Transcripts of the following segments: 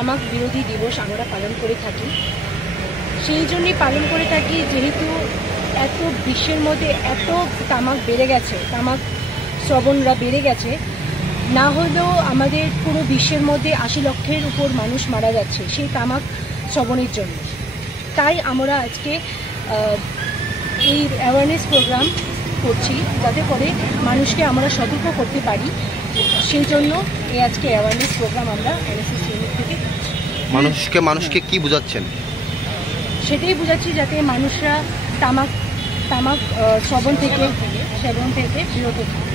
তামাক বিরোধী দিবস আমরা পালন করে থাকি। সেই জন্যই পালন করে থাকি যেহেতু এত বিশ্বের মধ্যে এত তামাক বেড়ে গেছে, তামাক শ্রবণরা বেড়ে গেছে, না হলেও আমাদের পুরো বিশ্বের মধ্যে 80 লক্ষের উপর মানুষ মারা যাচ্ছে সেই তামাক শ্রবণের জন্য। তাই আমরা আজকে এই অ্যাওয়ারনেস প্রোগ্রাম করছি, যাতে করে মানুষকে আমরা সতর্ক করতে পারি। সেই জন্য এই আজকে অ্যাওয়ারনেস প্রোগ্রাম আমরা এনএসএস ইউনিট থেকে মানুষকে কি বোঝাচ্ছেন? সেটাই বোঝাচ্ছি যাতে মানুষরা তামাক সেবন থেকে বিরত থাকে।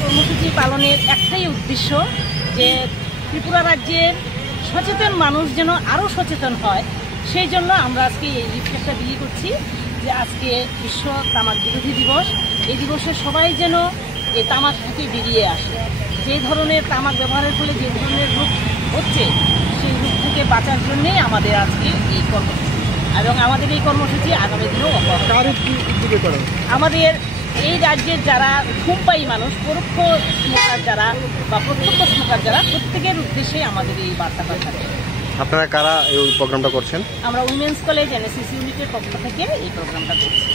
কর্মসূচি পালনের একটাই উদ্দেশ্য যে ত্রিপুরা রাজ্যের সচেতন মানুষ যেন আরও সচেতন হয়। সেই জন্য আমরা আজকে এই লিফলেটটা বিলি করছি যে আজকে বিশ্ব তামাক বিরোধী দিবস। এই দিবসে সবাই যেন এই তামাক থেকে বেরিয়ে আসে। যে ধরনের তামাক ব্যবহারের ফলে যে ধরনের রোগ হচ্ছে সেই রোগ থেকে বাঁচার জন্যেই আমাদের আজকে এই কর্মসূচি, এবং আমাদের এই কর্মসূচি আগামী দিনেও আমাদের এই রাজ্যের যারা ধূমপায়ী মানুষ, পরোক্ষ স্মোকার যারা বা প্রত্যক্ষ স্মোকার যারা, প্রত্যেকের উদ্দেশ্যে আমাদের এই বার্তাটা থাকে। আপনারা কারা এই প্রোগ্রামটা করছেন? আমরা উইমেন্স কলেজ এনএসএস ইউনিটের পক্ষ থেকে এই প্রোগ্রামটা করছি।